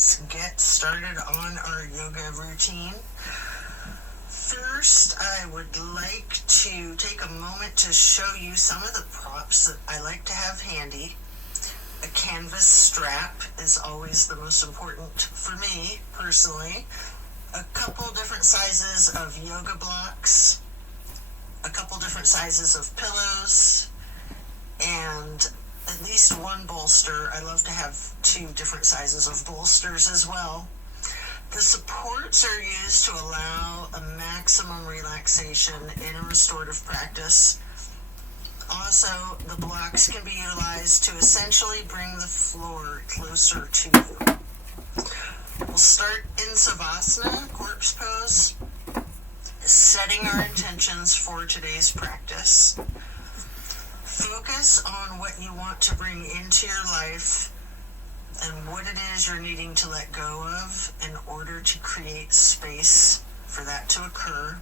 let's get started on our yoga routine. First, I would like to take a moment to show you some of the props that I like to have handy. A canvas strap is always the most important for me, personally. A couple different sizes of yoga blocks, a couple different sizes of pillows, and at least one bolster. I love to have 2 different sizes of bolsters as well. The supports are used to allow a maximum relaxation in a restorative practice. Also, the blocks can be utilized to essentially bring the floor closer to you. We'll start in Savasana, corpse pose, setting our intentions for today's practice. Focus on what you want to bring into your life and what it is you're needing to let go of in order to create space for that to occur.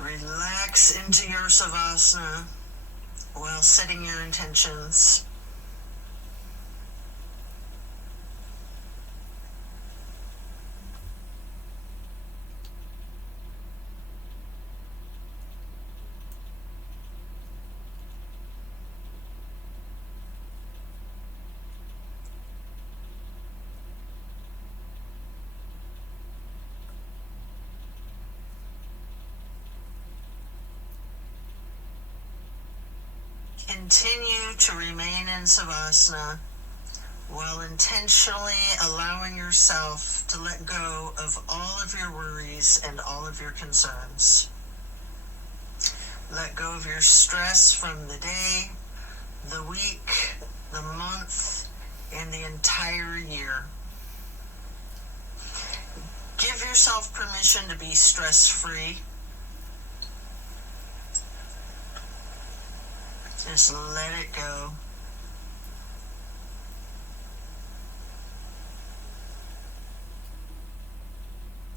Relax into your Savasana while setting your intentions. Continue to remain in Savasana while intentionally allowing yourself to let go of all of your worries and all of your concerns. Let go of your stress from the day, the week, the month, and the entire year. Give yourself permission to be stress-free. Just let it go.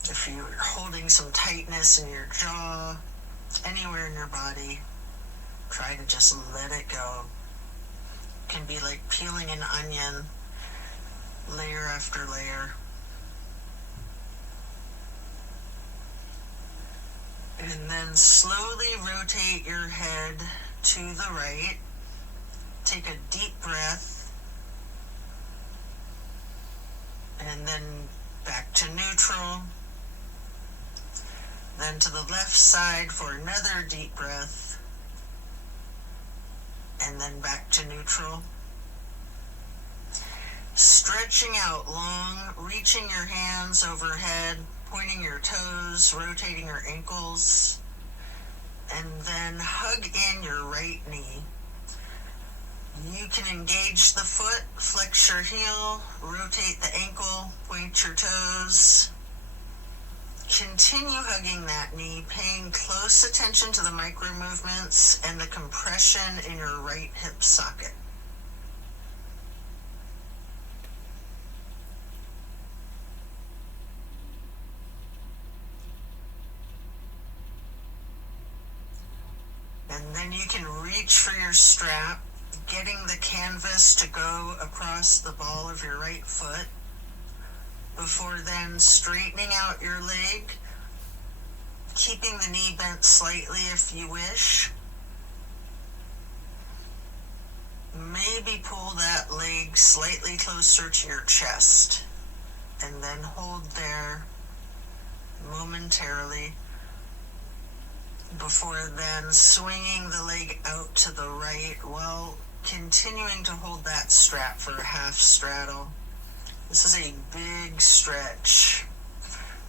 If you're holding some tightness in your jaw, anywhere in your body, try to just let it go. It can be like peeling an onion, layer after layer. And then slowly rotate your head to the right. Take a deep breath. And then back to neutral. Then to the left side for another deep breath. And then back to neutral. Stretching out long, reaching your hands overhead, pointing your toes, rotating your ankles, and then hug in your right knee. You can engage the foot, flex your heel, rotate the ankle, point your toes. Continue hugging that knee, paying close attention to the micro movements and the compression in your right hip socket. And then you can reach for your strap, getting the canvas to go across the ball of your right foot, before then straightening out your leg, keeping the knee bent slightly if you wish. Maybe pull that leg slightly closer to your chest, and then hold there momentarily, before then swinging the leg out to the right while continuing to hold that strap for a half straddle. This is a big stretch.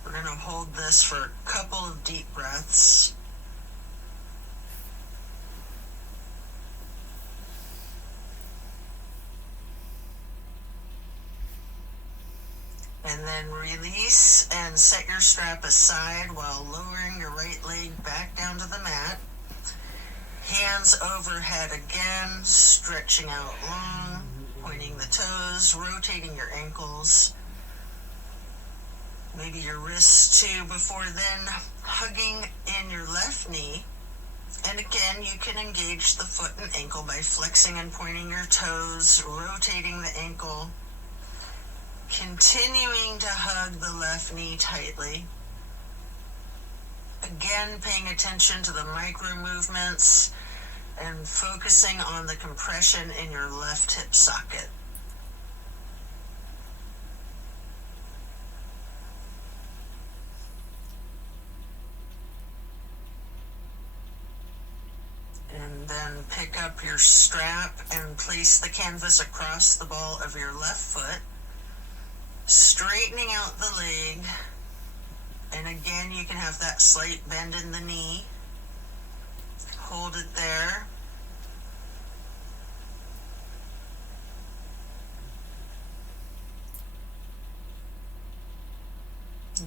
We're going to hold this for a couple of deep breaths. And then release and set your strap aside while lowering your right leg back down to the mat. Hands overhead again, stretching out long, pointing the toes, rotating your ankles. Maybe your wrists too, before then hugging in your left knee And again, you can engage the foot and ankle by flexing and pointing your toes, rotating the ankle, continuing to hug the left knee tightly. Again, paying attention to the micro movements and focusing on the compression in your left hip socket. And then pick up your strap and place the canvas across the ball of your left foot, straightening out the leg. And again, you can have that slight bend in the knee. Hold it there.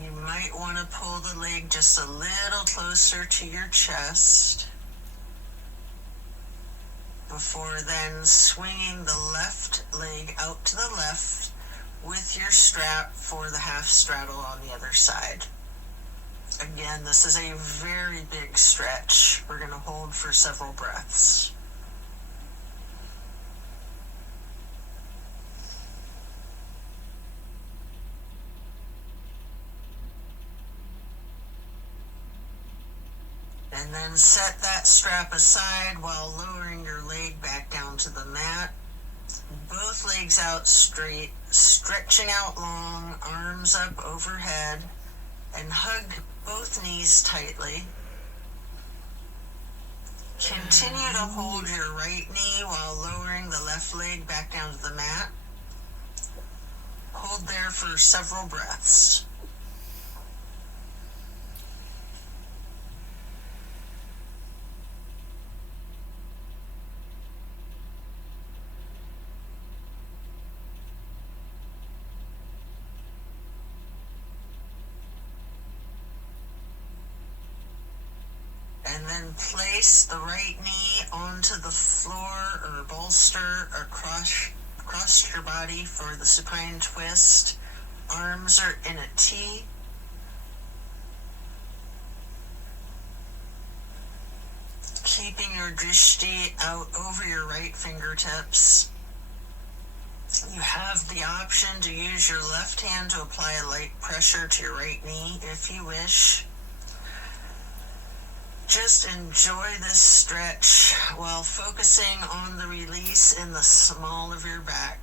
You might want to pull the leg just a little closer to your chest before then swinging the left leg out to the left with your strap for the half straddle on the other side. Again, this is a very big stretch. We're going to hold for several breaths. And then set that strap aside while lowering your leg back down to the mat. Both legs out straight, stretching out long, arms up overhead, and hug both knees tightly. Continue to hold your right knee while lowering the left leg back down to the mat. Hold there for several breaths. And then place the right knee onto the floor or bolster across your body for the supine twist. Arms are in a T. Keeping your drishti out over your right fingertips. You have the option to use your left hand to apply a light pressure to your right knee if you wish. Just enjoy this stretch while focusing on the release in the small of your back.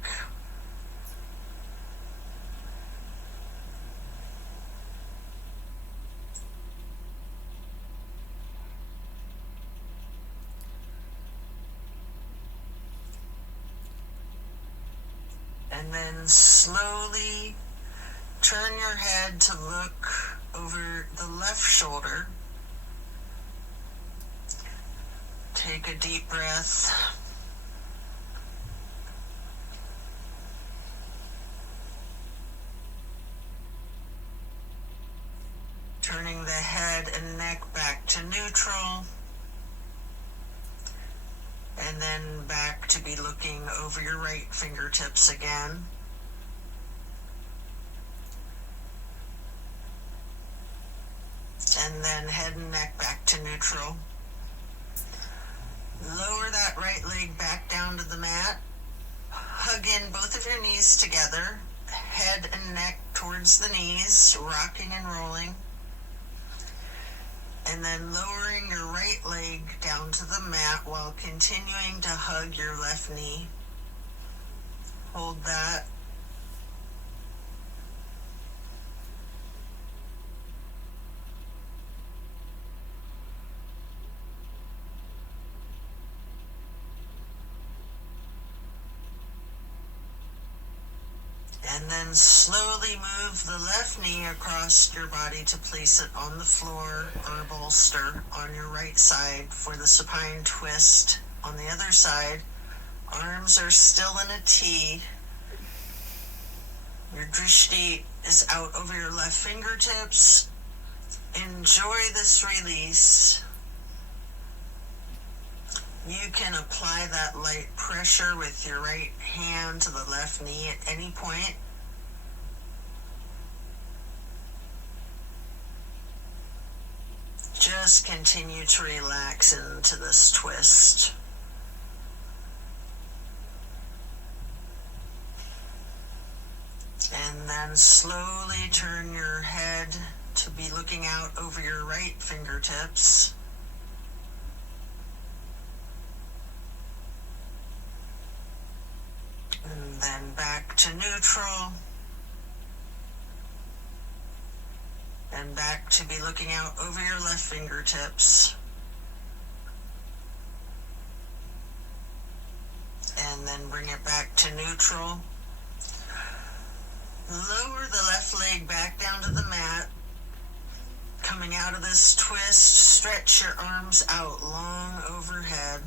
And then slowly turn your head to look over the left shoulder. Take a deep breath. Turning the head and neck back to neutral. And then back to be looking over your right fingertips again. And then head and neck back to neutral. Lower that right leg back down to the mat. Hug in both of your knees together. Head and neck towards the knees, rocking and rolling. And then lowering your right leg down to the mat while continuing to hug your left knee. Hold that. And then slowly move the left knee across your body to place it on the floor or bolster on your right side for the supine twist. On the other side, arms are still in a T. Your drishti is out over your left fingertips. Enjoy this release. You can apply that light pressure with your right hand to the left knee at any point. Just continue to relax into this twist. And then slowly turn your head to be looking out over your right fingertips. And then back to neutral. And back to be looking out over your left fingertips. And then bring it back to neutral. Lower the left leg back down to the mat. Coming out of this twist, stretch your arms out long overhead.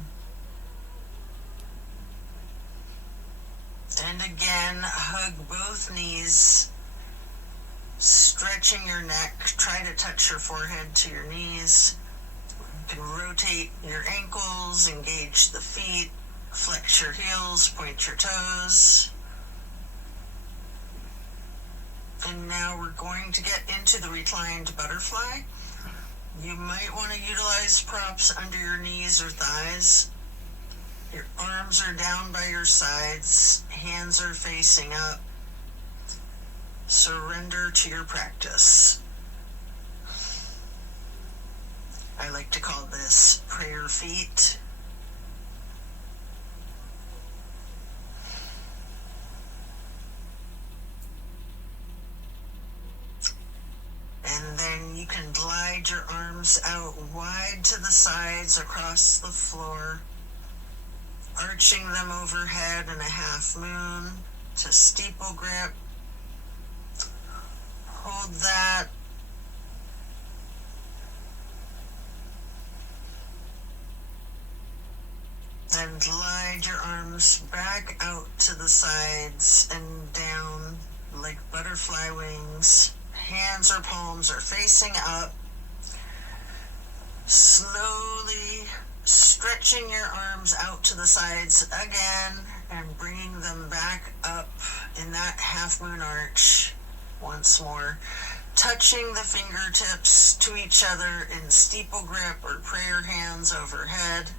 And again, hug both knees, stretching your neck. Try to touch your forehead to your knees. You can rotate your ankles, engage the feet, flex your heels, point your toes. And now we're going to get into the reclined butterfly. You might want to utilize props under your knees or thighs. Your arms are down by your sides, hands are facing up. Surrender to your practice. I like to call this prayer feet. And then you can glide your arms out wide to the sides across the floor, arching them overhead in a half moon to steeple grip. Hold that. Then glide your arms back out to the sides and down like butterfly wings. Hands or palms are facing up. Slowly stretching your arms out to the sides again and bringing them back up in that half moon arch once more. Touching the fingertips to each other in steeple grip or prayer hands overhead.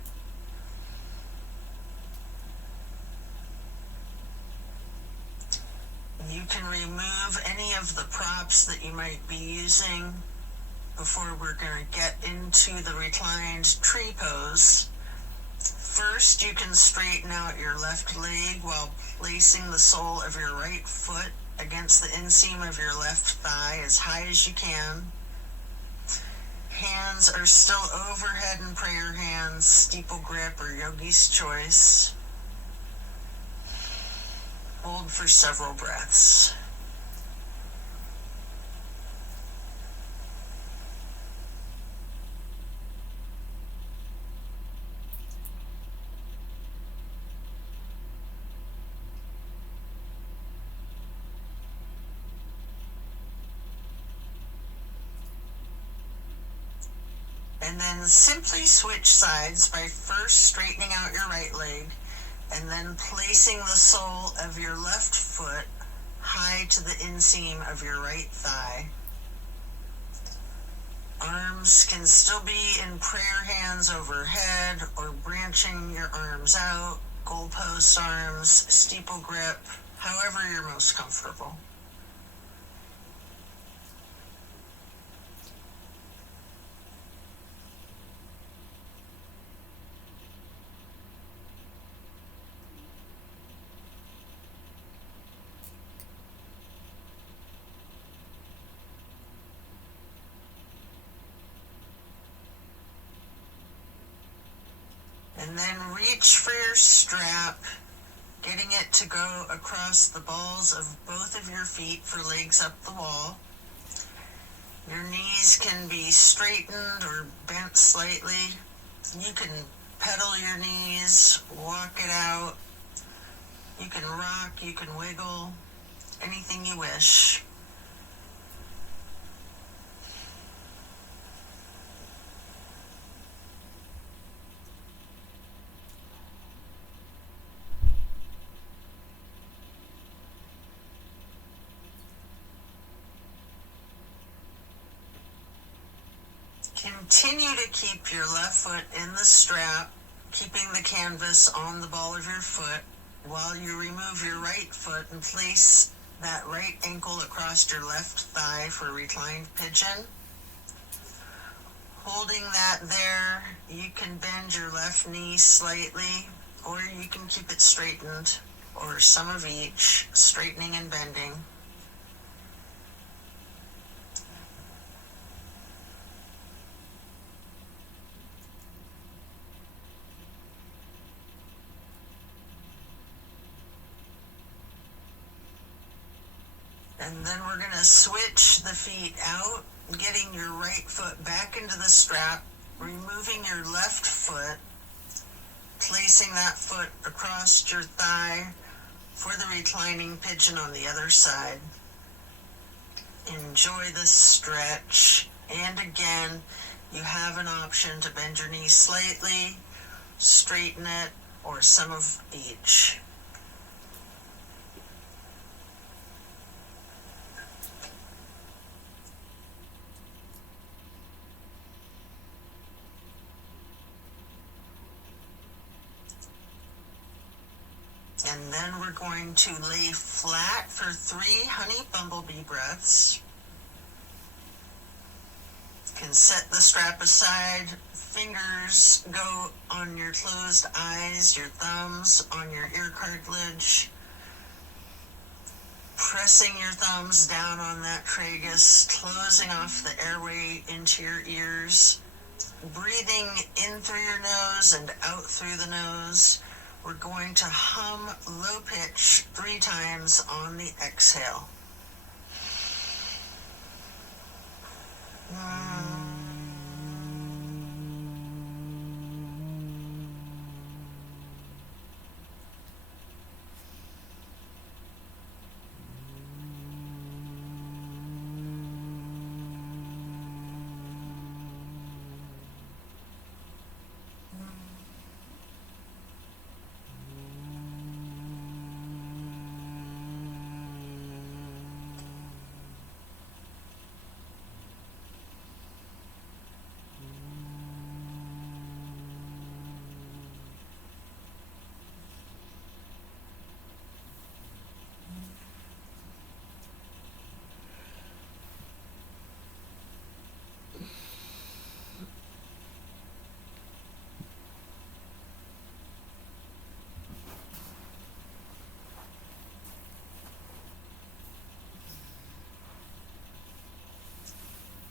You can remove any of the props that you might be using before we're going to get into the reclined tree pose. First, you can straighten out your left leg while placing the sole of your right foot against the inseam of your left thigh as high as you can. Hands are still overhead in prayer hands, steeple grip or yogi's choice. Hold for several breaths. And then simply switch sides by first straightening out your right leg and then placing the sole of your left foot high to the inseam of your right thigh. Arms can still be in prayer hands overhead or branching your arms out, goalpost arms, steeple grip, however you're most comfortable. And then reach for your strap, getting it to go across the balls of both of your feet for legs up the wall. Your knees can be straightened or bent slightly. You can pedal your knees, walk it out. You can rock, you can wiggle, anything you wish. Can Continue to keep your left foot in the strap, keeping the canvas on the ball of your foot while you remove your right foot and place that right ankle across your left thigh for reclined pigeon. Holding that there, you can bend your left knee slightly, or you can keep it straightened, or some of each, straightening and bending. And then we're going to switch the feet out, getting your right foot back into the strap, removing your left foot, placing that foot across your thigh for the reclining pigeon on the other side. Enjoy the stretch. And again, you have an option to bend your knee slightly, straighten it, or some of each. And then we're going to lay flat for 3 honey bumblebee breaths. You can set the strap aside. Fingers go on your closed eyes, your thumbs on your ear cartilage. Pressing your thumbs down on that tragus, closing off the airway into your ears. Breathing in through your nose and out through the nose. We're going to hum low pitch 3 times on the exhale.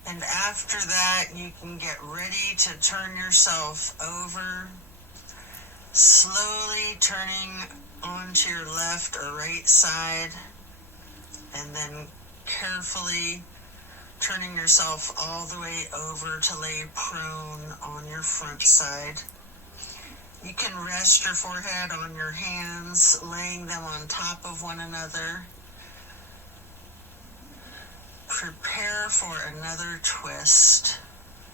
And after that, you can get ready to turn yourself over, slowly turning onto your left or right side, and then carefully turning yourself all the way over to lay prone on your front side. You can rest your forehead on your hands, laying them on top of one another. Prepare for another twist.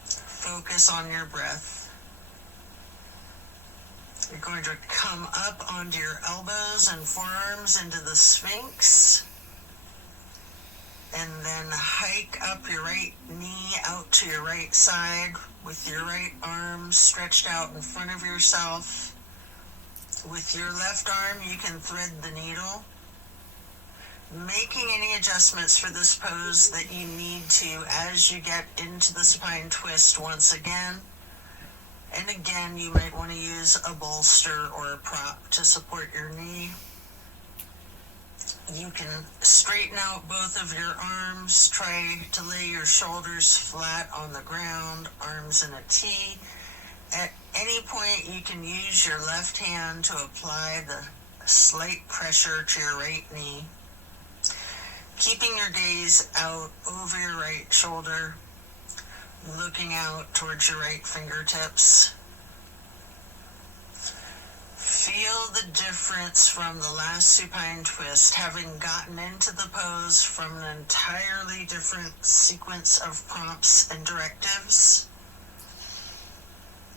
Focus on your breath. You're going to come up onto your elbows and forearms into the Sphinx. And then hike up your right knee out to your right side with your right arm stretched out in front of yourself. With your left arm, you can thread the needle. Making any adjustments for this pose that you need to as you get into the supine twist once again. And again, you might want to use a bolster or a prop to support your knee. You can straighten out both of your arms. Try to lay your shoulders flat on the ground, arms in a T. At any point, you can use your left hand to apply the slight pressure to your right knee. Keeping your gaze out over your right shoulder, looking out towards your right fingertips. Feel the difference from the last supine twist, having gotten into the pose from an entirely different sequence of prompts and directives.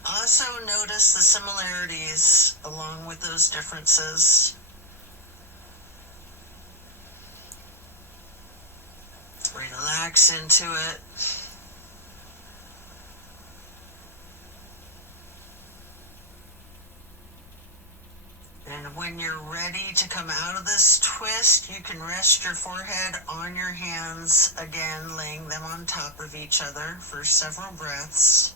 Also notice the similarities along with those differences. Relax into it. And when you're ready to come out of this twist, you can rest your forehead on your hands, again laying them on top of each other for several breaths.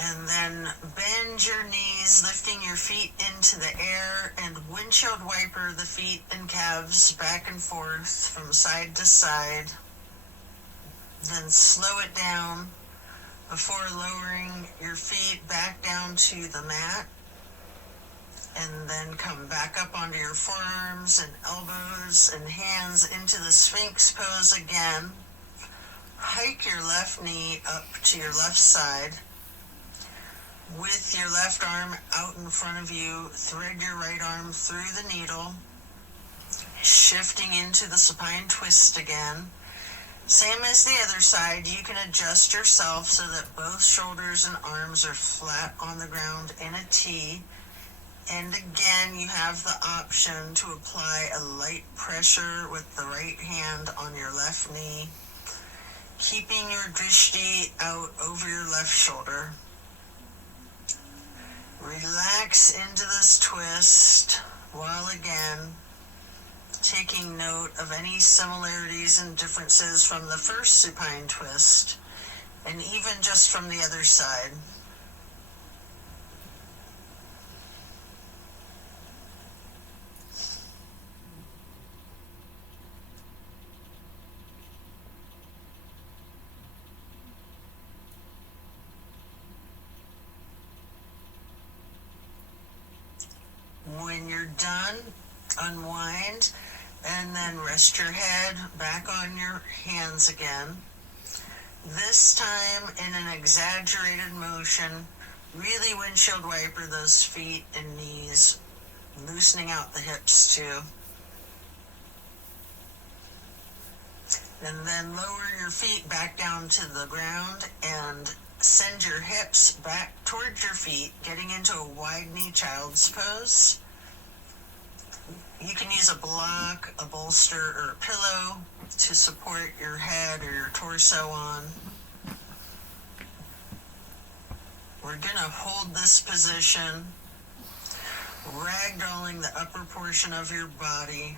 And then bend your knees, lifting your feet into the air, and windshield wiper the feet and calves back and forth from side to side. Then slow it down before lowering your feet back down to the mat. And then come back up onto your forearms and elbows and hands into the Sphinx pose again. Hike your left knee up to your left side. With your left arm out in front of you, thread your right arm through the needle, shifting into the supine twist again. Same as the other side, you can adjust yourself so that both shoulders and arms are flat on the ground in a T. And again, you have the option to apply a light pressure with the right hand on your left knee, keeping your drishti out over your left shoulder. Relax into this twist while again taking note of any similarities and differences from the first supine twist, and even just from the other side. When you're done, unwind and then rest your head back on your hands again. This time in an exaggerated motion, really windshield wiper those feet and knees, loosening out the hips too. And then lower your feet back down to the ground and send your hips back towards your feet, getting into a wide knee child's pose. You can use a block, a bolster, or a pillow to support your head or your torso on. We're going to hold this position, ragdolling the upper portion of your body.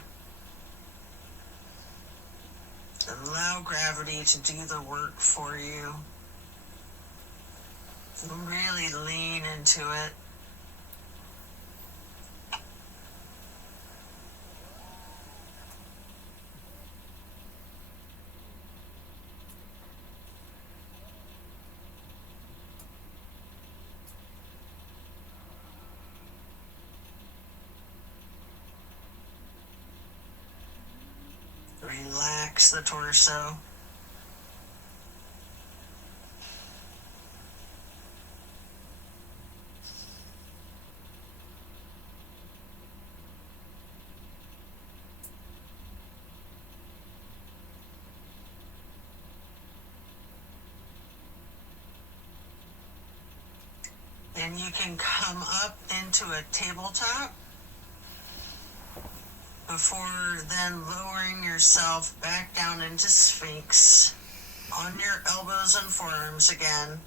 Allow gravity to do the work for you. Really lean into it. Relax the torso. And you can come up into a tabletop before then lowering yourself back down into Sphinx on your elbows and forearms again.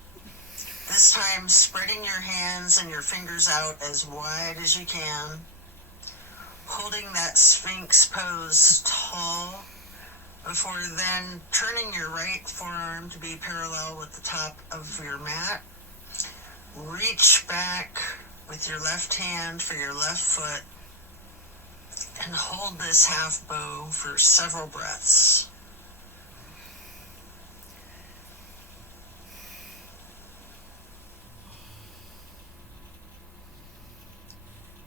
This time spreading your hands and your fingers out as wide as you can, holding that Sphinx pose tall before then turning your right forearm to be parallel with the top of your mat. Reach back with your left hand for your left foot and hold this half bow for several breaths.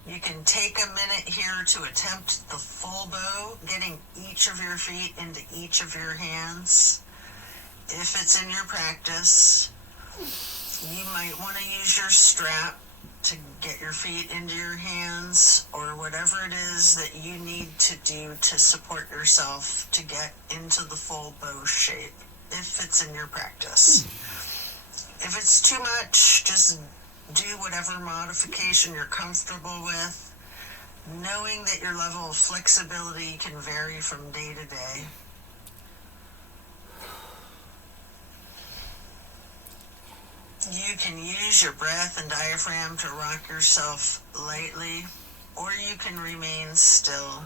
You can take a minute here to attempt the full bow, getting each of your feet into each of your hands. If it's in your practice, you might want to use your strap to get your feet into your hands, or whatever it is that you need to do to support yourself to get into the full bow shape, if it's in your practice. If it's too much, just do whatever modification you're comfortable with, knowing that your level of flexibility can vary from day to day. You can use your breath and diaphragm to rock yourself lightly, or you can remain still,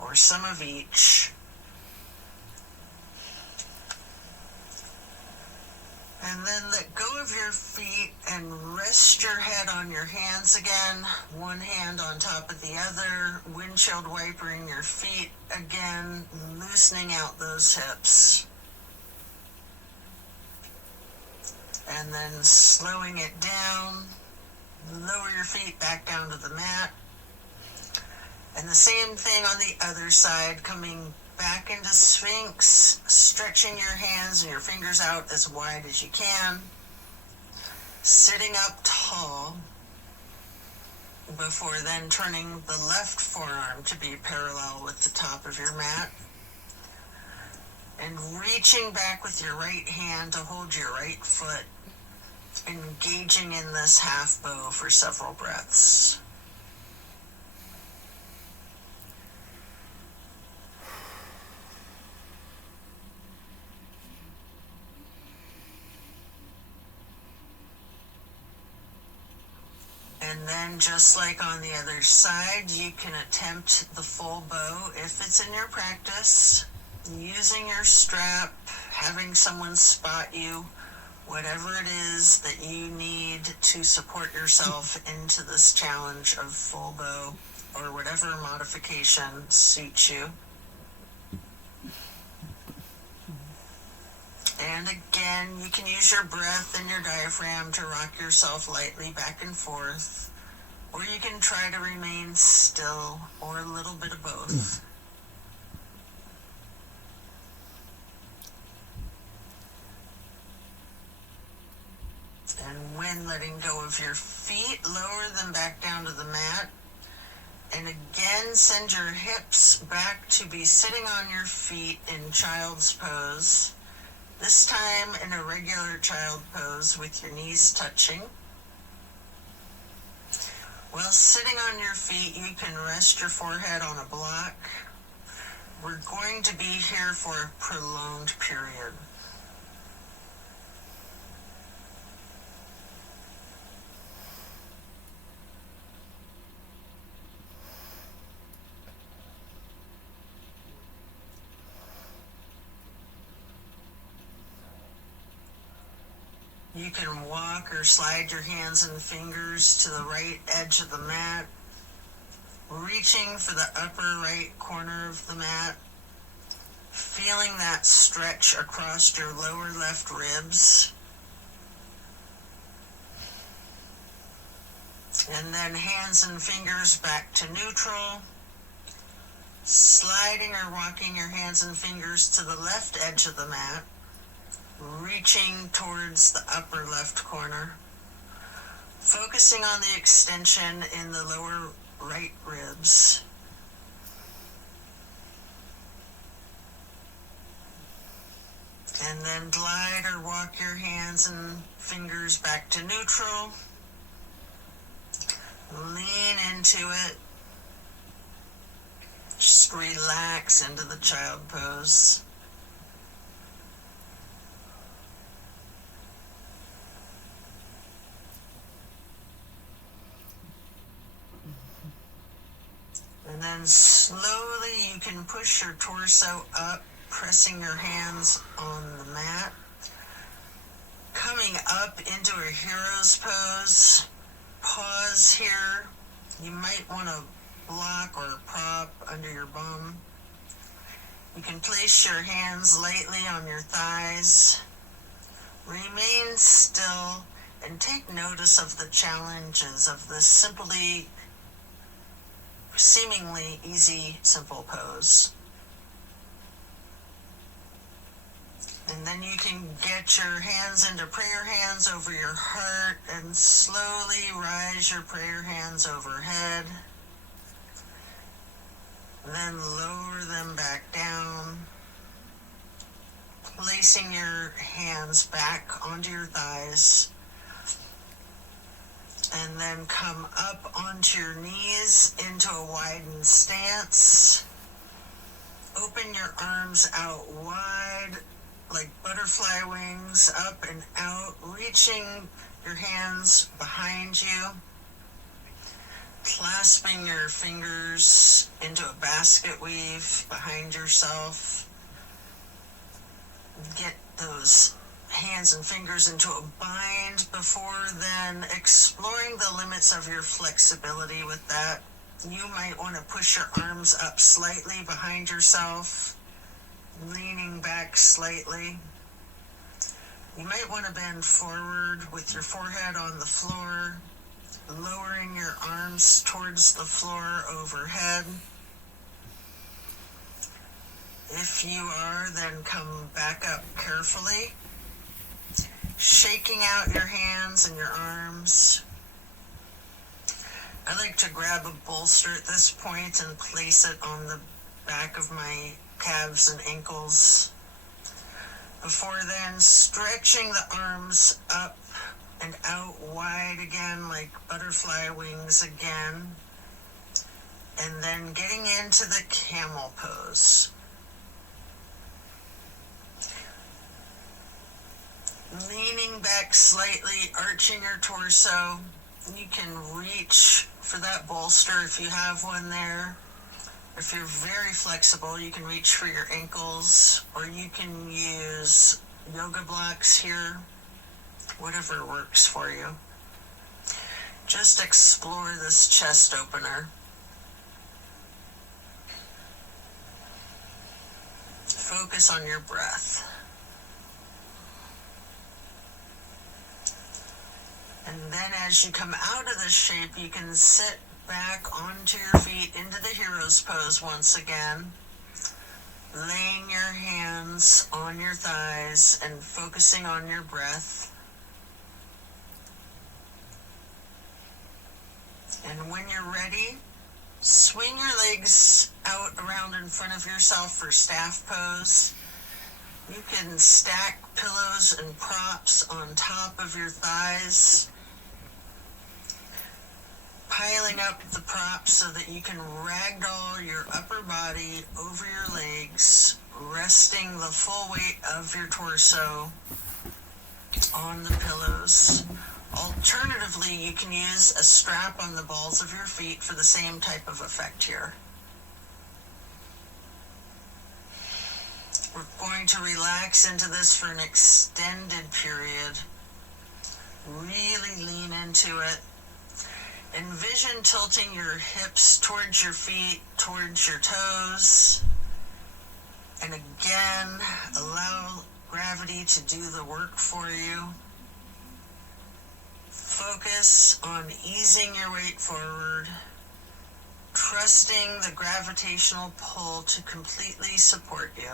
or some of each. And then let go of your feet and rest your head on your hands again, one hand on top of the other, windshield wipering your feet again, loosening out those hips. And then slowing it down, lower your feet back down to the mat. And the same thing on the other side, coming back into Sphinx, stretching your hands and your fingers out as wide as you can, sitting up tall, before then turning the left forearm to be parallel with the top of your mat, and reaching back with your right hand to hold your right foot, engaging in this half bow for several breaths. And then just like on the other side, you can attempt the full bow if it's in your practice, using your strap, having someone spot you, whatever it is that you need to support yourself into this challenge of full bow, or whatever modification suits you. And again, you can use your breath and your diaphragm to rock yourself lightly back and forth, or you can try to remain still, or a little bit of both. And when letting go of your feet, lower them back down to the mat. And again, send your hips back to be sitting on your feet in child's pose. This time in a regular child pose with your knees touching. While sitting on your feet, you can rest your forehead on a block. We're going to be here for a prolonged period. You can walk or slide your hands and fingers to the right edge of the mat, reaching for the upper right corner of the mat, feeling that stretch across your lower left ribs. And then hands and fingers back to neutral, sliding or rocking your hands and fingers to the left edge of the mat, reaching towards the upper left corner, focusing on the extension in the lower right ribs. And then glide or walk your hands and fingers back to neutral. Lean into it. Just relax into the child pose. And then slowly you can push your torso up, pressing your hands on the mat. Coming up into a hero's pose. Pause here. You might want to block or prop under your bum. You can place your hands lightly on your thighs. Remain still and take notice of the challenges of this seemingly easy, simple pose. And then you can get your hands into prayer hands over your heart and slowly rise your prayer hands overhead. Then lower them back down, placing your hands back onto your thighs. And then come up onto your knees into a widened stance. Open your arms out wide, like butterfly wings, up and out, reaching your hands behind you, clasping your fingers into a basket weave behind yourself. Get those hands and fingers into a bind before then exploring the limits of your flexibility with that. You might want to push your arms up slightly behind yourself, leaning back slightly. You might want to bend forward with your forehead on the floor, lowering your arms towards the floor overhead. If you are, then come back up carefully, shaking out your hands and your arms. I like to grab a bolster at this point and place it on the back of my calves and ankles. Before then, stretching the arms up and out wide again like butterfly wings again. And then getting into the camel pose. Leaning back slightly, arching your torso. You can reach for that bolster if you have one there. If you're very flexible, you can reach for your ankles, or you can use yoga blocks here, whatever works for you. Just explore this chest opener. Focus on your breath. And then as you come out of this shape, you can sit back onto your feet into the hero's pose once again, laying your hands on your thighs and focusing on your breath. And when you're ready, swing your legs out around in front of yourself for staff pose. You can stack pillows and props on top of your thighs, piling up the props so that you can ragdoll your upper body over your legs, resting the full weight of your torso on the pillows. Alternatively, you can use a strap on the balls of your feet for the same type of effect here. We're going to relax into this for an extended period. Really lean into it. Envision tilting your hips towards your feet, towards your toes. And again, allow gravity to do the work for you. Focus on easing your weight forward, trusting the gravitational pull to completely support you.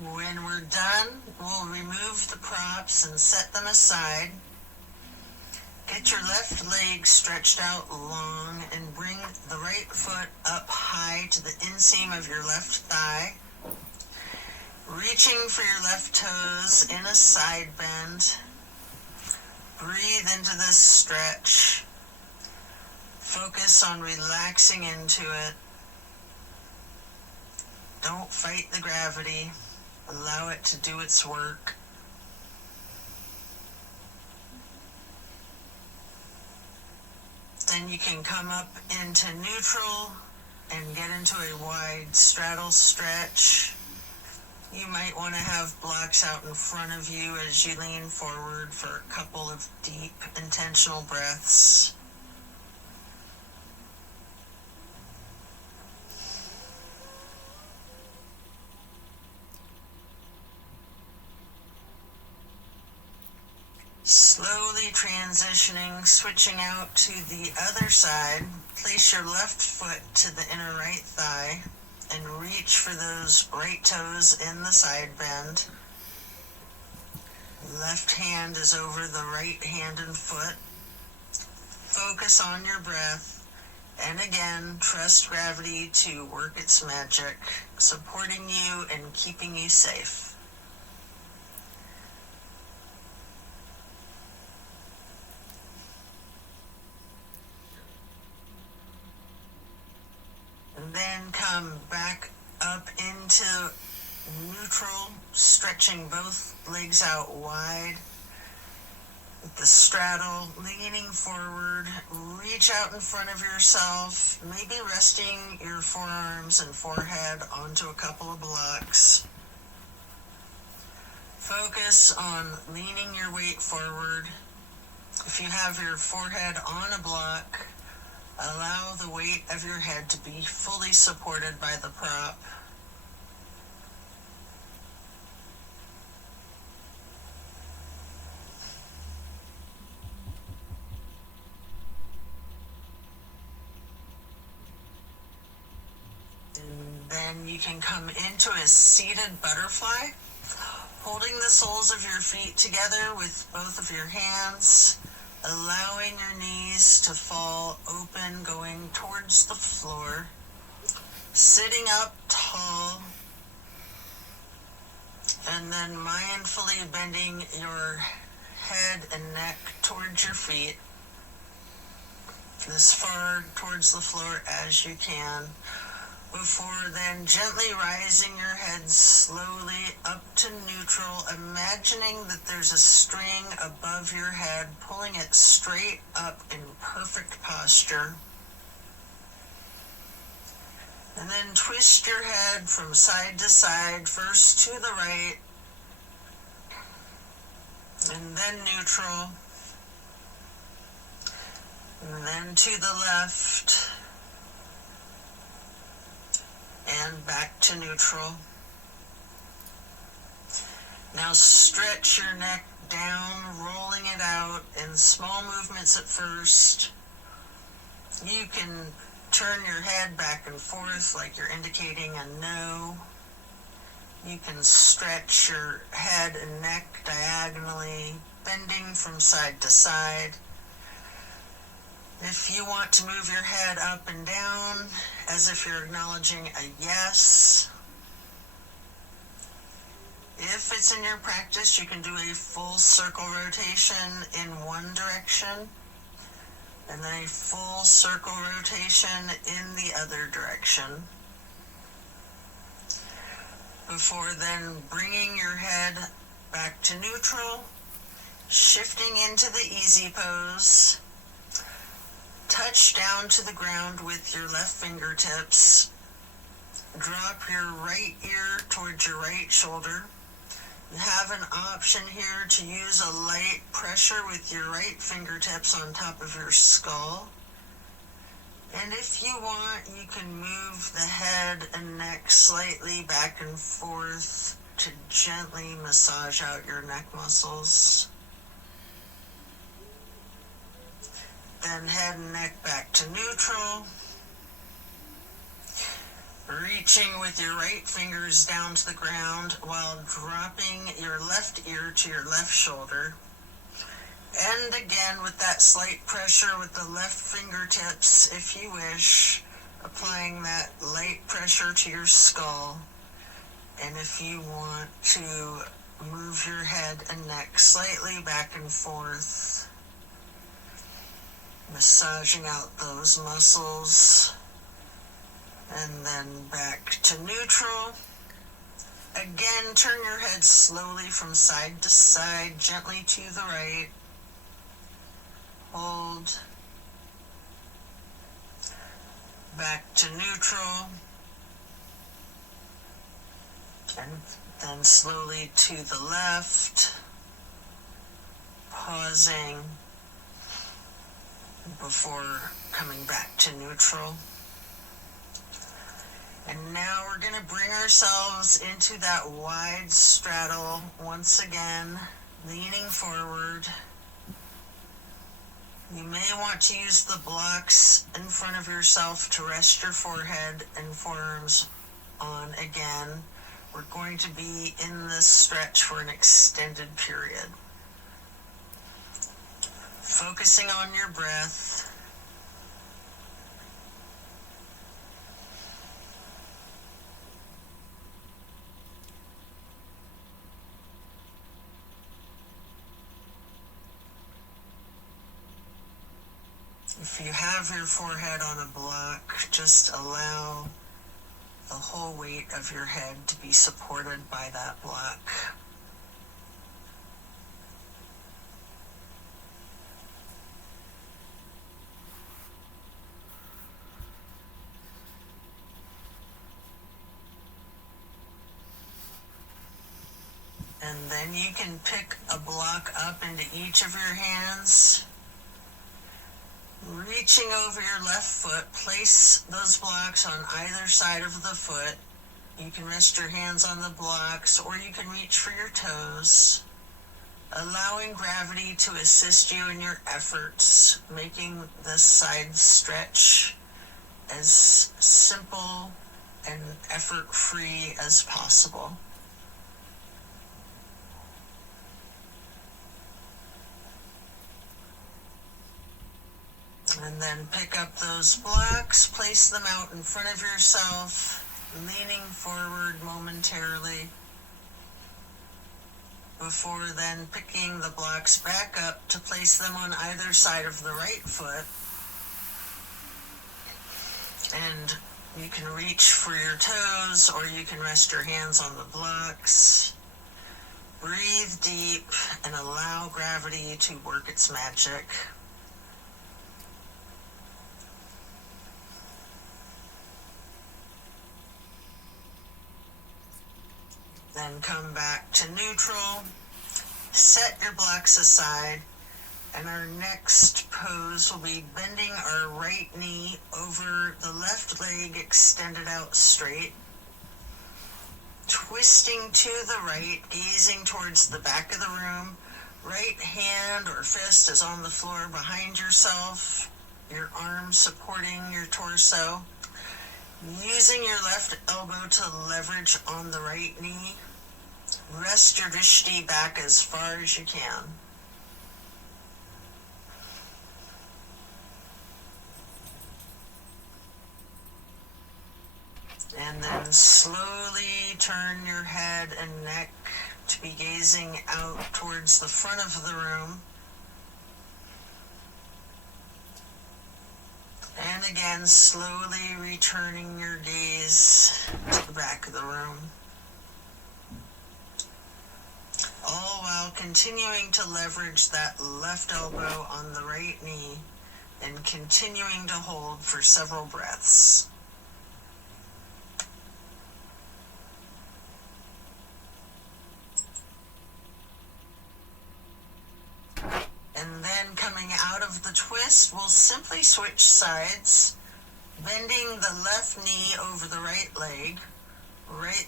When we're done, we'll remove the props and set them aside. Get your left leg stretched out long and bring the right foot up high to the inseam of your left thigh. Reaching for your left toes in a side bend. Breathe into this stretch. Focus on relaxing into it. Don't fight the gravity. Allow it to do its work. Then you can come up into neutral and get into a wide straddle stretch. You might want to have blocks out in front of you as you lean forward for a couple of deep, intentional breaths. Slowly transitioning, switching out to the other side. Place your left foot to the inner right thigh and reach for those right toes in the side bend. Left hand is over the right hand and foot. Focus on your breath, and again, trust gravity to work its magic, supporting you and keeping you safe. And then come back up into neutral, stretching both legs out wide. With the straddle, leaning forward, reach out in front of yourself, maybe resting your forearms and forehead onto a couple of blocks. Focus on leaning your weight forward. If you have your forehead on a block, allow the weight of your head to be fully supported by the prop. And then you can come into a seated butterfly, holding the soles of your feet together with both of your hands, allowing your knees to fall open, going towards the floor, sitting up tall, and then mindfully bending your head and neck towards your feet, as far towards the floor as you can, before then gently rising your head slowly up to neutral, imagining that there's a string above your head, pulling it straight up in perfect posture. And then twist your head from side to side, first to the right, and then neutral, and then to the left, and back to neutral. Now stretch your neck down, rolling it out in small movements at first. You can turn your head back and forth like you're indicating a no. You can stretch your head and neck diagonally, bending from side to side. If you want to move your head up and down as if you're acknowledging a yes. If it's in your practice, you can do a full circle rotation in one direction and then a full circle rotation in the other direction. Before then bringing your head back to neutral, shifting into the easy pose. Touch down to the ground with your left fingertips. Drop your right ear towards your right shoulder. You have an option here to use a light pressure with your right fingertips on top of your skull. And if you want, you can move the head and neck slightly back and forth to gently massage out your neck muscles. Then head and neck back to neutral. Reaching with your right fingers down to the ground while dropping your left ear to your left shoulder. And again with that slight pressure with the left fingertips, if you wish, applying that light pressure to your skull. And if you want to move your head and neck slightly back and forth, massaging out those muscles, and then back to neutral. Again, turn your head slowly from side to side, gently to the right. Hold. Back to neutral. And then slowly to the left. Pausing before coming back to neutral. And now we're going to bring ourselves into that wide straddle once again, leaning forward, You may want to use the blocks in front of yourself to rest your forehead and forearms on again. We're going to be in this stretch for an extended period. Focusing on your breath. If you have your forehead on a block, just allow the whole weight of your head to be supported by that block. And then you can pick a block up into each of your hands. Reaching over your left foot, place those blocks on either side of the foot. You can rest your hands on the blocks, or you can reach for your toes, allowing gravity to assist you in your efforts, making this side stretch as simple and effort-free as possible. And then pick up those blocks, place them out in front of yourself, leaning forward momentarily, before then picking the blocks back up to place them on either side of the right foot. And you can reach for your toes, or you can rest your hands on the blocks. Breathe deep and allow gravity to work its magic. Then come back to neutral, set your blocks aside, and our next pose will be bending our right knee over the left leg extended out straight, twisting to the right, gazing towards the back of the room. Right hand or fist is on the floor behind yourself, your arm supporting your torso. Using your left elbow to leverage on the right knee, rest your drishti back as far as you can. And then slowly turn your head and neck to be gazing out towards the front of the room. And again, slowly returning your gaze to the back of the room. All while continuing to leverage that left elbow on the right knee and continuing to hold for several breaths. And then coming out of the twist, we'll simply switch sides, bending the left knee over the right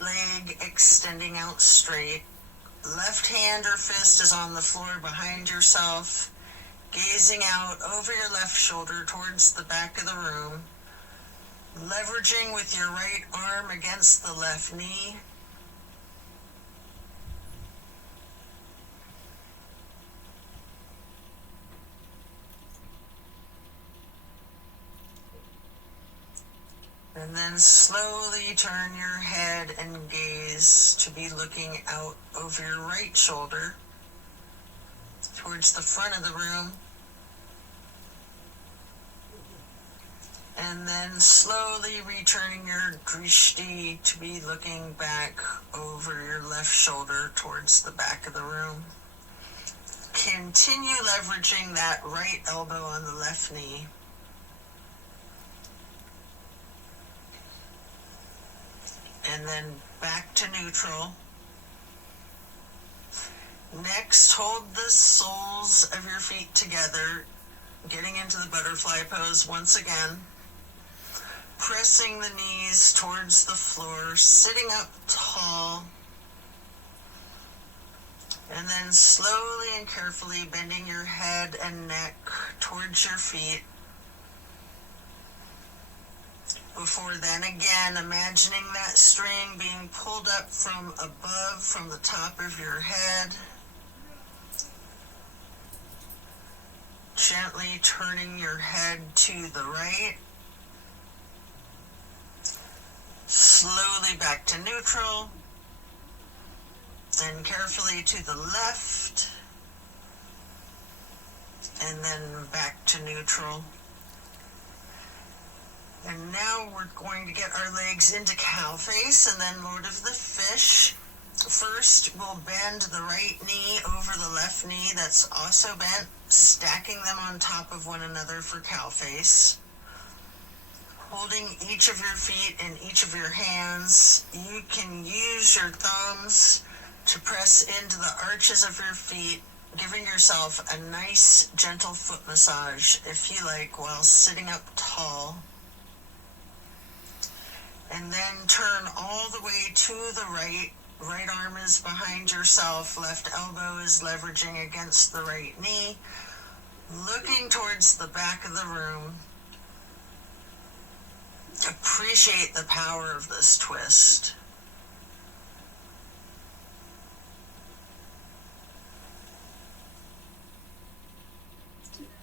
leg extending out straight. Left hand or fist is on the floor behind yourself, gazing out over your left shoulder towards the back of the room, leveraging with your right arm against the left knee. And then slowly turn your head and gaze to be looking out over your right shoulder towards the front of the room. And then slowly returning your drishti to be looking back over your left shoulder towards the back of the room. Continue leveraging that right elbow on the left knee. And then back to neutral. Next, hold the soles of your feet together, getting into the butterfly pose once again. Pressing the knees towards the floor, sitting up tall. And then slowly and carefully bending your head and neck towards your feet. Before then, again, imagining that string being pulled up from above, from the top of your head. Gently turning your head to the right. Slowly back to neutral. Then carefully to the left. And then back to neutral. And now we're going to get our legs into cow face and then Lord of the Fish. First, we'll bend the right knee over the left knee that's also bent, stacking them on top of one another for cow face. Holding each of your feet in each of your hands, you can use your thumbs to press into the arches of your feet, giving yourself a nice, gentle foot massage, if you like, while sitting up tall. And then turn all the way to the right. Right arm is behind yourself, left elbow is leveraging against the right knee, looking towards the back of the room. Appreciate the power of this twist.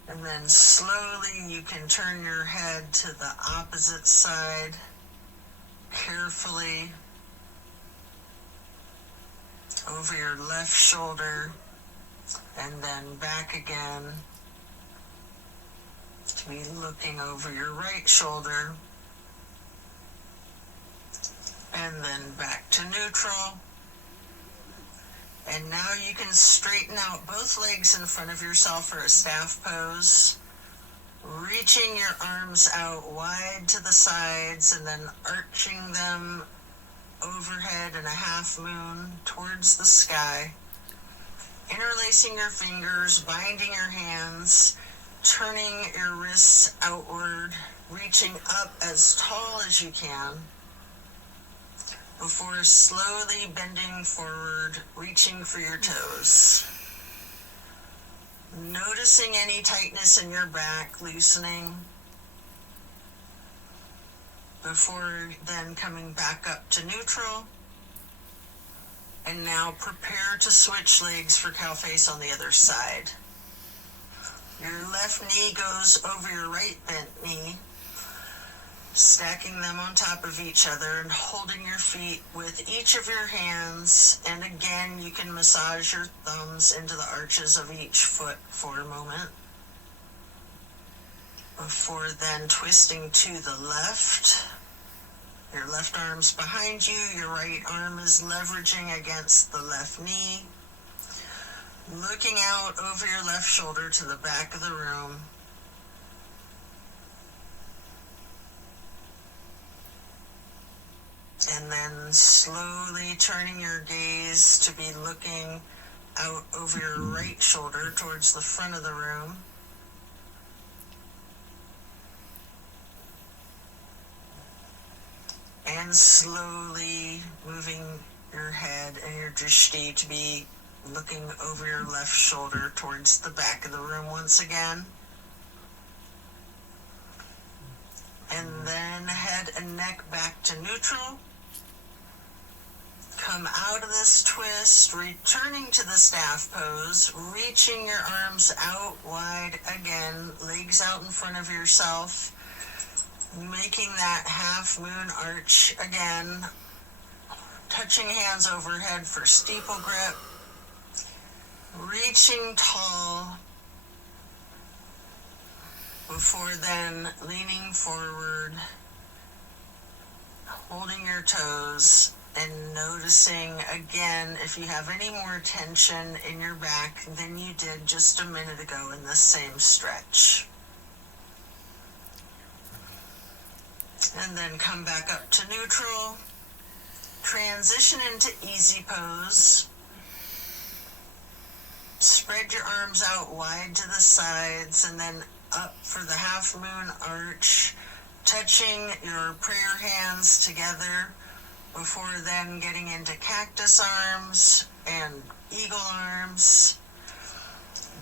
And then slowly you can turn your head to the opposite side, carefully, over your left shoulder, and then back again to be looking over your right shoulder, and then back to neutral. And now you can straighten out both legs in front of yourself for a staff pose, reaching your arms out wide to the sides and then arching them overhead in a half moon towards the sky, interlacing your fingers, binding your hands, turning your wrists outward, reaching up as tall as you can, before slowly bending forward, reaching for your toes. Noticing any tightness in your back, loosening, before then coming back up to neutral. And now prepare to switch legs for cow face on the other side. Your left knee goes over your right bent knee, stacking them on top of each other and holding your feet with each of your hands. And again, you can massage your thumbs into the arches of each foot for a moment, before then twisting to the left. Your left arm's behind you, your right arm is leveraging against the left knee, looking out over your left shoulder to the back of the room. And then slowly turning your gaze to be looking out over your right shoulder towards the front of the room. And slowly moving your head and your drishti to be looking over your left shoulder towards the back of the room once again. And then head and neck back to neutral. Come out of this twist, returning to the staff pose, reaching your arms out wide again, legs out in front of yourself, making that half moon arch again, touching hands overhead for steeple grip, reaching tall, before then leaning forward, holding your toes, and noticing again if you have any more tension in your back than you did just a minute ago in the same stretch. And then come back up to neutral, transition into easy pose, spread your arms out wide to the sides and then up for the half moon arch, touching your prayer hands together, before then getting into cactus arms, and eagle arms.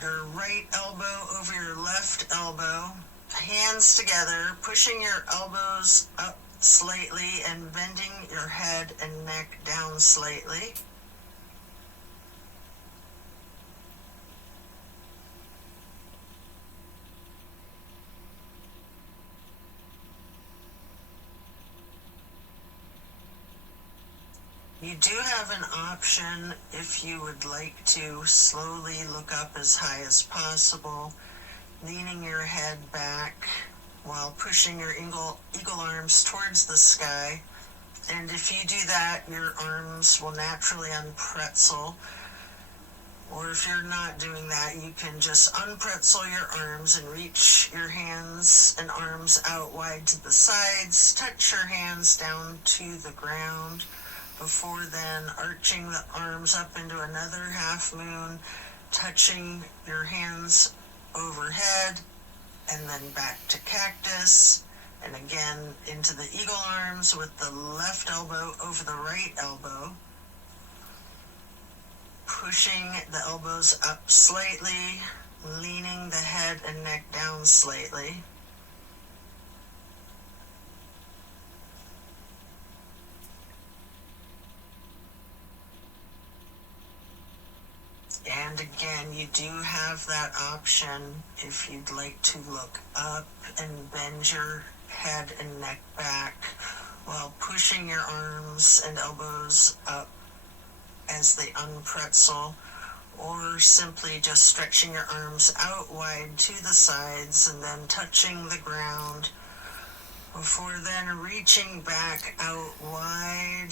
Your right elbow over your left elbow, hands together, pushing your elbows up slightly and bending your head and neck down slightly. You do have an option if you would like to slowly look up as high as possible, leaning your head back while pushing your eagle arms towards the sky. And if you do that, your arms will naturally unpretzel. Or if you're not doing that, you can just unpretzel your arms and reach your hands and arms out wide to the sides. Touch your hands down to the ground before then arching the arms up into another half moon, touching your hands overhead, and then back to cactus, and again into the eagle arms with the left elbow over the right elbow, pushing the elbows up slightly, leaning the head and neck down slightly. And again, you do have that option if you'd like to look up and bend your head and neck back while pushing your arms and elbows up as they unpretzel, or simply just stretching your arms out wide to the sides and then touching the ground before then reaching back out wide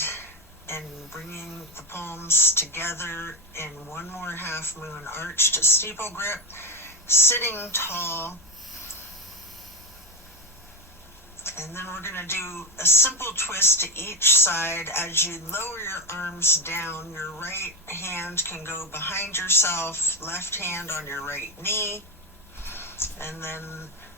and bringing the palms together in one more half moon arch to steeple grip, sitting tall. And then we're going to do a simple twist to each side. As you lower your arms down, your right hand can go behind yourself, left hand on your right knee, and then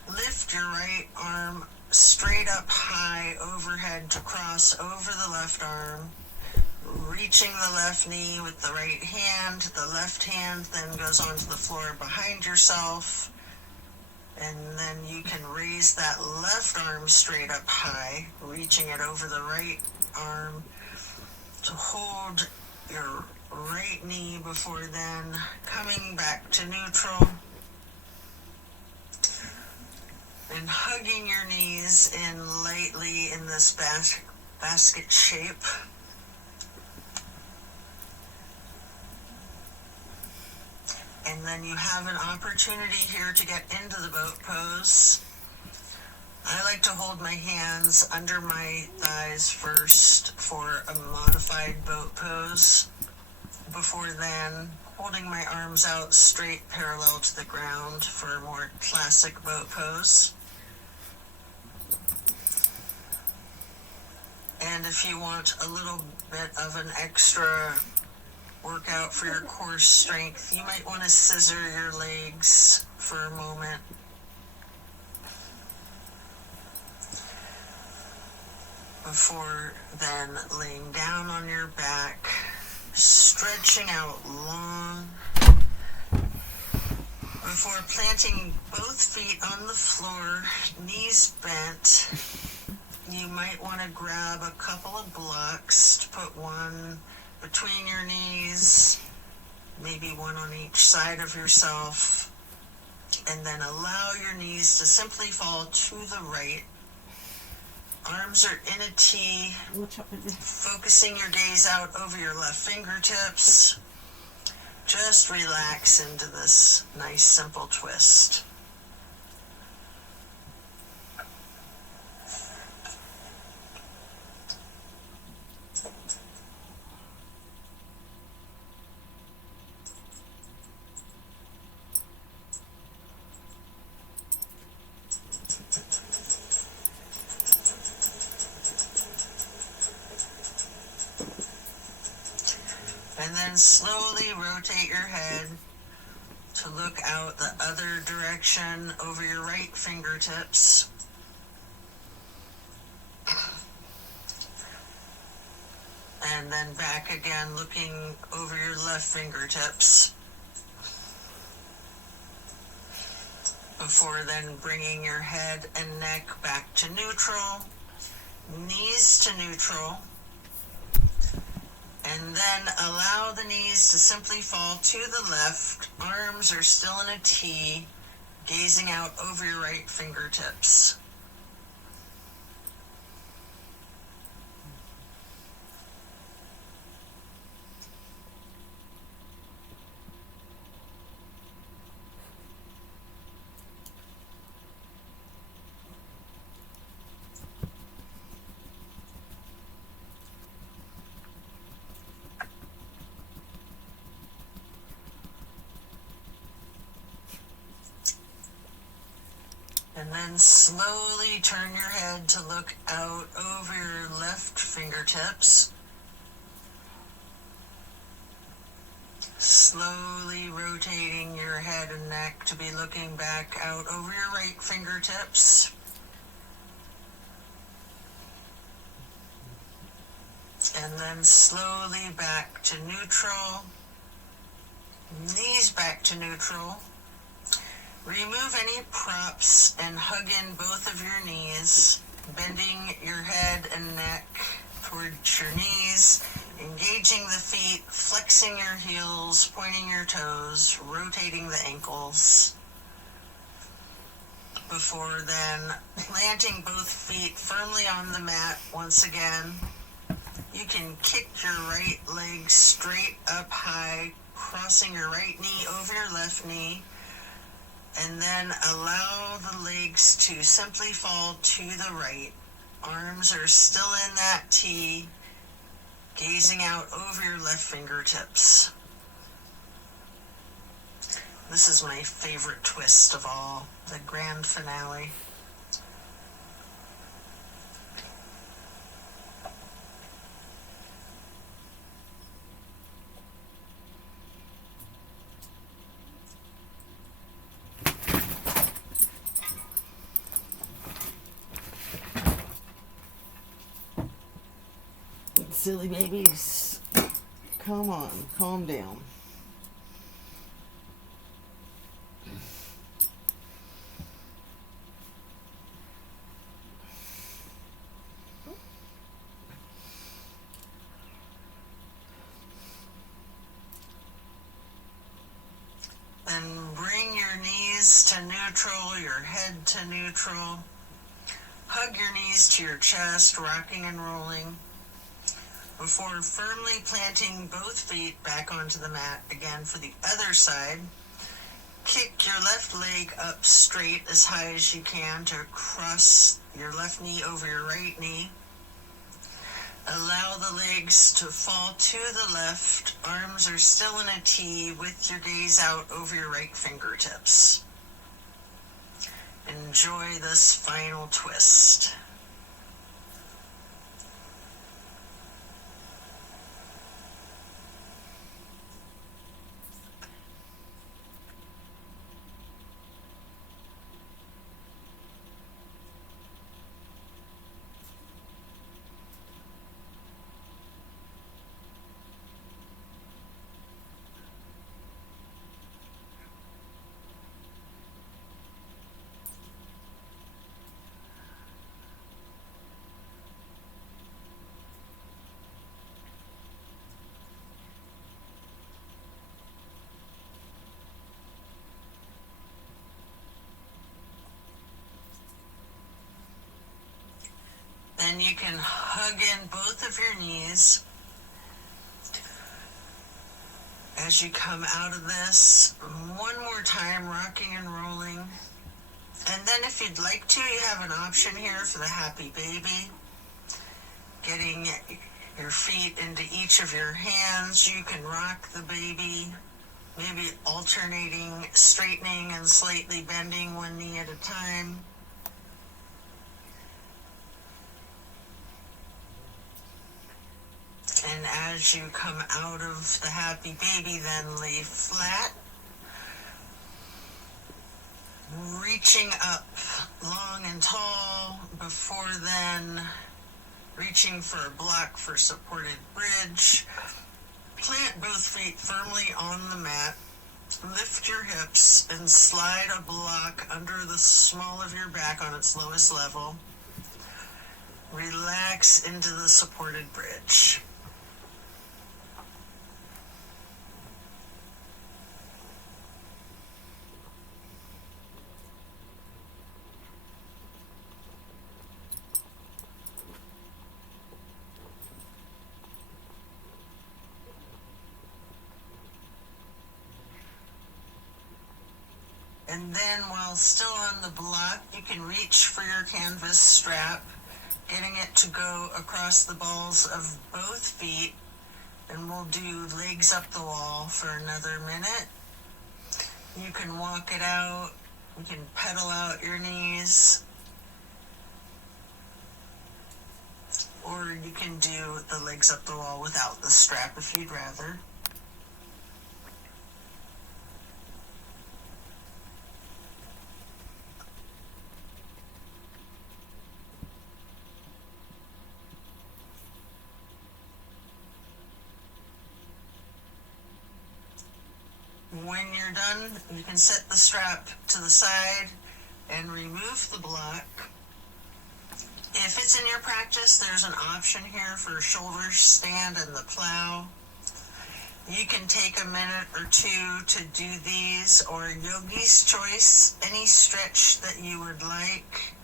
lift your right arm straight up high overhead to cross over the left arm, reaching the left knee with the right hand. The left hand then goes onto the floor behind yourself, and then you can raise that left arm straight up high, reaching it over the right arm to hold your right knee before then coming back to neutral and hugging your knees in lightly in this basket shape. And then you have an opportunity here to get into the boat pose. I like to hold my hands under my thighs first for a modified boat pose, before then holding my arms out straight parallel to the ground for a more classic boat pose. And if you want a little bit of an extra workout for your core strength, you might want to scissor your legs for a moment. Before then laying down on your back, stretching out long. Before planting both feet on the floor, knees bent, you might want to grab a couple of blocks to put one between your knees, maybe one on each side of yourself, and then allow your knees to simply fall to the right. Arms are in a T, focusing your gaze out over your left fingertips. Just relax into this nice simple twist. And then slowly rotate your head to look out the other direction over your right fingertips. and then back again, looking over your left fingertips, before then bringing your head and neck back to neutral, knees to neutral, and then allow the knees to simply fall to the left. Arms are still in a T, gazing out over your right fingertips. And then slowly turn your head to look out over your left fingertips. Slowly rotating your head and neck to be looking back out over your right fingertips. And then slowly back to neutral. Knees back to neutral. Remove any props and hug in both of your knees, bending your head and neck towards your knees, engaging the feet, flexing your heels, pointing your toes, rotating the ankles. Before then, planting both feet firmly on the mat once again. You can kick your right leg straight up high, crossing your right knee over your left knee. And then allow the legs to simply fall to the right. Arms are still in that T, gazing out over your left fingertips. This is my favorite twist of all, the grand finale. Silly babies, come on, calm down. Then bring your knees to neutral, your head to neutral. Hug your knees to your chest, rocking and rolling, before firmly planting both feet back onto the mat again for the other side. Kick your left leg up straight as high as you can to cross your left knee over your right knee. Allow the legs to fall to the left. Arms are still in a T with your gaze out over your right fingertips. Enjoy this final twist. Then you can hug in both of your knees as you come out of this. One more time, rocking and rolling. And then if you'd like to, you have an option here for the happy baby. Getting your feet into each of your hands. You can rock the baby, maybe alternating, straightening and slightly bending one knee at a time. And as you come out of the happy baby, then lay flat, reaching up long and tall, before then reaching for a block for supported bridge. Plant both feet firmly on the mat. Lift your hips and slide a block under the small of your back on its lowest level. Relax into the supported bridge. And then while still on the block, you can reach for your canvas strap, getting it to go across the balls of both feet, and we'll do legs up the wall for another minute. You can walk it out, you can pedal out your knees, or you can do the legs up the wall without the strap if you'd rather. When you're done, you can set the strap to the side and remove the block. If it's in your practice, there's an option here for shoulder stand and the plow. You can take a minute or two to do these, or yogi's choice, any stretch that you would like.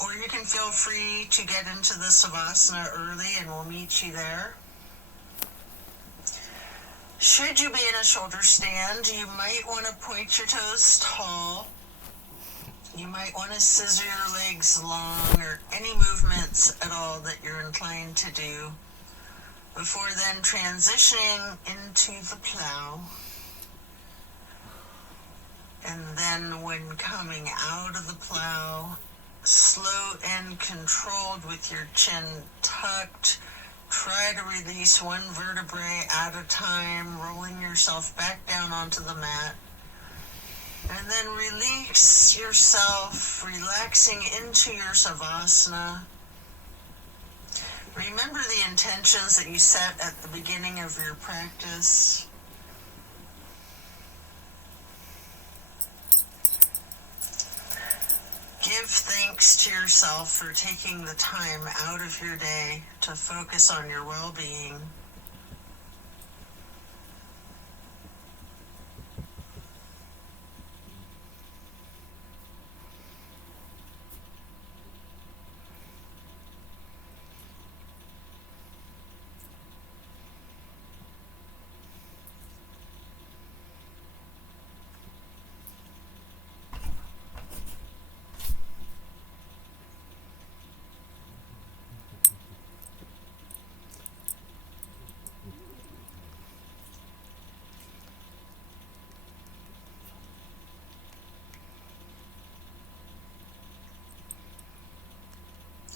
Or you can feel free to get into the Savasana early and we'll meet you there. Should you be in a shoulder stand, you might want to point your toes tall. You might want to scissor your legs long, or any movements at all that you're inclined to do, before then transitioning into the plow. And then when coming out of the plow, slow and controlled with your chin tucked, try to release one vertebrae at a time, rolling yourself back down onto the mat. And then release yourself, relaxing into your Savasana. Remember the intentions that you set at the beginning of your practice. Give thanks to yourself for taking the time out of your day to focus on your well-being.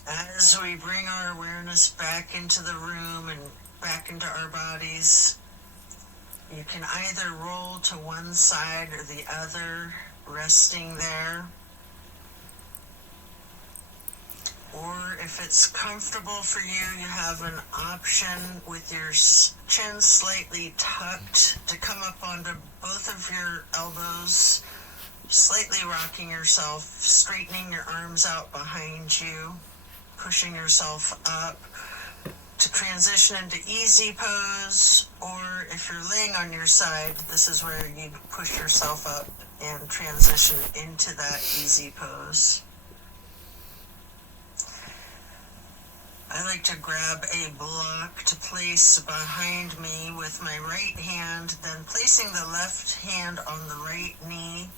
As we bring our awareness back into the room and back into our bodies, you can either roll to one side or the other, resting there. Or if it's comfortable for you, you have an option with your chin slightly tucked to come up onto both of your elbows, slightly rocking yourself, straightening your arms out behind you, pushing yourself up to transition into easy pose. Or if you're laying on your side, this is where you push yourself up and transition into that easy pose. I like to grab a block to place behind me with my right hand, then placing the left hand on the right knee,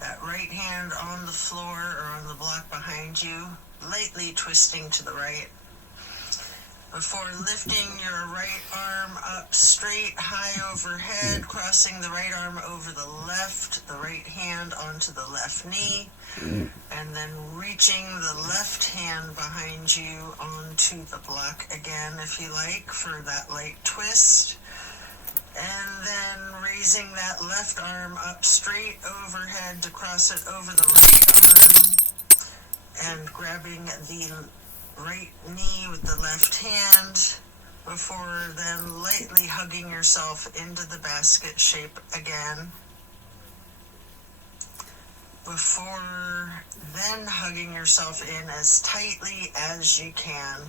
that right hand on the floor or on the block behind you, lightly twisting to the right. Before lifting your right arm up straight, high overhead, crossing the right arm over the left, the right hand onto the left knee, and then reaching the left hand behind you onto the block again, if you like, for that light twist. And then raising that left arm up straight overhead to cross it over the right arm, and grabbing the right knee with the left hand, before then lightly hugging yourself into the basket shape again. Before then hugging yourself in as tightly as you can,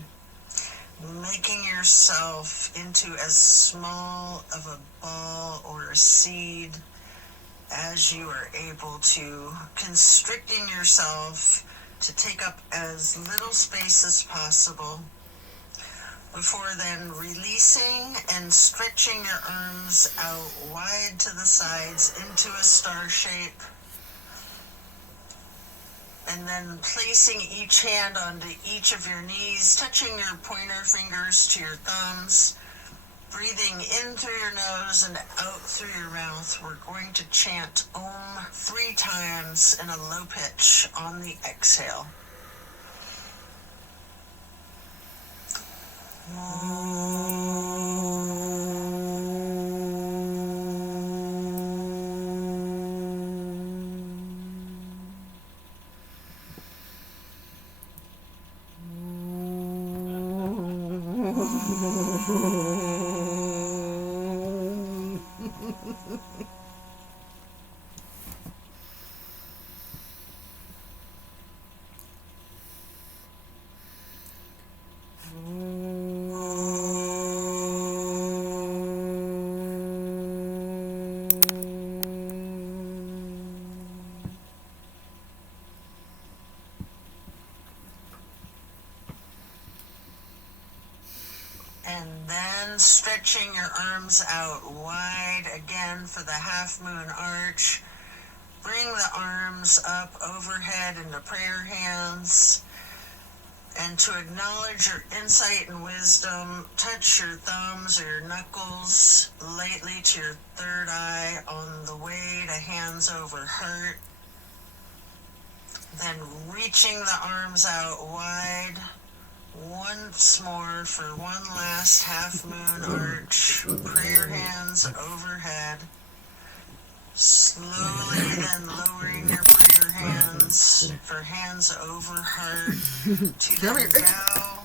making yourself into as small of a ball or a seed as you are able to, constricting yourself to take up as little space as possible. Before then releasing and stretching your arms out wide to the sides into a star shape. And then placing each hand onto each of your knees, touching your pointer fingers to your thumbs, breathing in through your nose and out through your mouth. We're going to chant Om 3 times in a low pitch on the exhale. And then stretching your arms out wide again for the half moon arch. Bring the arms up overhead into prayer hands. And to acknowledge your insight and wisdom, touch your thumbs or your knuckles lightly to your third eye on the way to hands over heart. Then reaching the arms out wide. Once more for one last half moon arch, prayer hands overhead. Slowly then lowering your prayer hands for hands over heart to then bow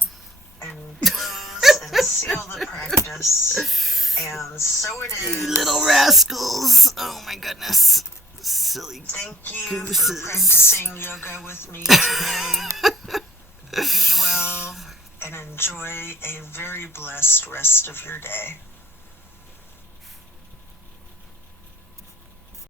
and close and seal the practice. And so it is. You little rascals. Oh my goodness. Silly Thank you gooses. for practicing yoga with me today. Be well and enjoy a very blessed rest of your day.